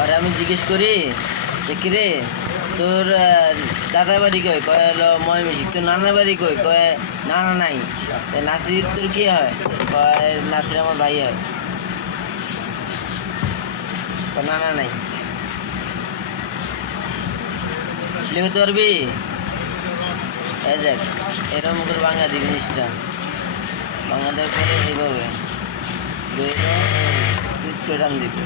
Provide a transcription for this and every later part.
আর আমি জিজ্ঞেস করি যে কিরে তোর দাদা বাড়ি কয় কয় হলো ময়মনসিং, তোর নানার বাড়ি কয় কয় নানা নাই, নাসির তোর কি হয় কয় নাসির আমার ভাই হয়, নানা নাই। আসলে করতে পারবি? এই দেখ এরকম করে বাংলা দিবি জিনিসটা, বাংলা দেওয়ার পরে এইভাবে টান দিবি।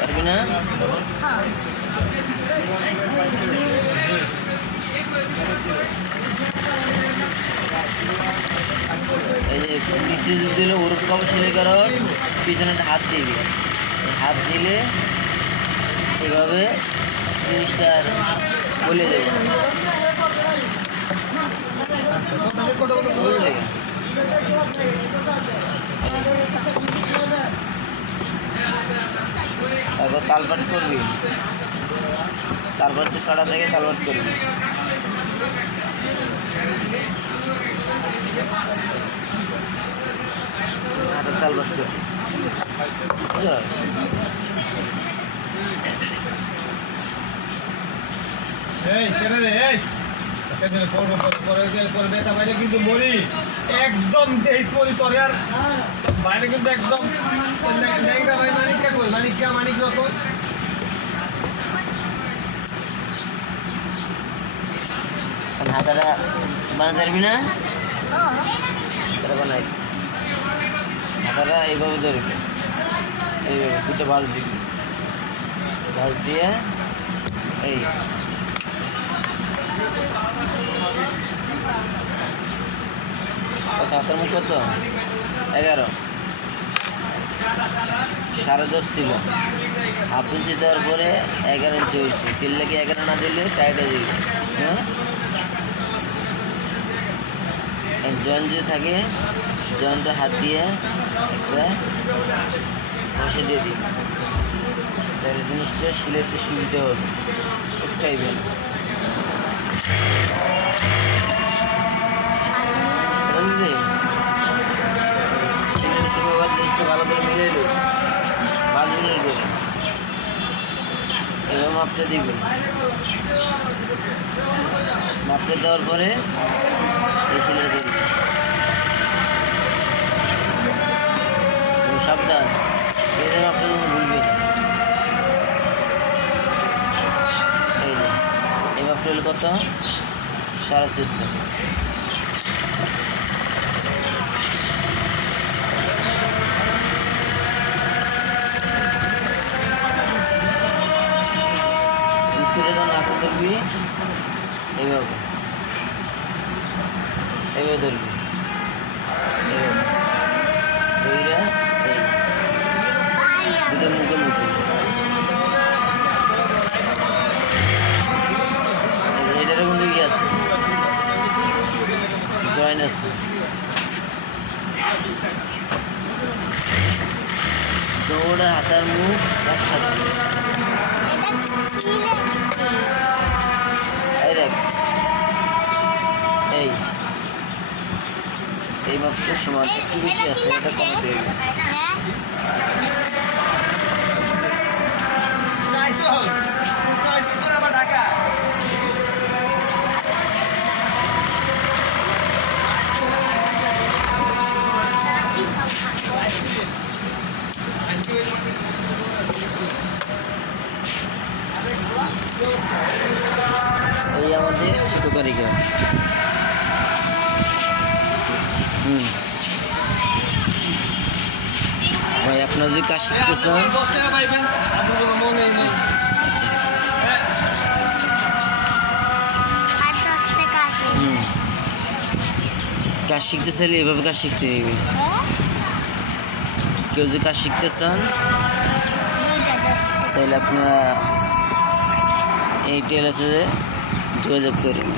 পারবি না? এই যে পিছিয়ে যদি দিলে ওরকম কাপড় সেলাই করো, পিছনে একটা হাত দিবি, হাত দিলে এইভাবে জিনিসটা বলে দেবে। তারপর তালপাট করবি, তারপর কাটা থেকে তালপাট করবি। হাতের তালপাট করবি, বুঝলো? কিন্তু মরি একদম মরি তোর আর বাইরে কিন্তু একদম মানিক রকম হাতাটা বানাতে পারবি না? বানাই হাতাটা এইভাবে ধরবি, এইভাবে দুটো বাস দিবি, বাস দিয়ে এই হাতের মুখ কত 11, 10.5 ছিল, হাফ ইঞ্চি দেওয়ার পরে 11 ইঞ্চি হয়েছে। তিল লেগে 11 না দিলে টাইট হয়ে যাবে। হ্যাঁ, জয়েন্ট যদি থাকে জয়েন্টটা হাত দিয়ে একটা বসে দিয়ে দিই, তাহলে জিনিসটা সিলাইতে সুবিধা হবে, উঠকাইবে না। বুঝলি? সিলাইয়ের সময় আবার জিনিসটা ভালো করে মিলে নেবে, 5 মিনিট করে এবার মাপটা দিবেন। মাপটা দেওয়ার পরে এই সিলাইটা দিয়ে দিবেন। সাবধান, এই মাপটা তুমি ভুলবে না। এই যে এই মাপটা হলো কত? 14.5। তুলে যখন হাতে ধরবি এইভাবে, এইভাবে ধরবি, এইভাবে ধরে এই দুটো মুখে মুখে এটার কিন্তু কি আছে, জয়েন আছে। দৌড়া হাতার মুখ একসাথে, এই দেখ এই মাপটার সমান একটু বেশি আছে, এটা কমে দেবে। এই আমাদের ছোট কারিগর। ভাই আপনারা যদি কাজ শিখতে চান, কাজ শিখতে চাইলে এভাবে কাজ শিখতে হবে। কেউ যদি কাজ শিখতে চান তাহলে আপনারা এই টেলার্সে যোগাযোগ করুন।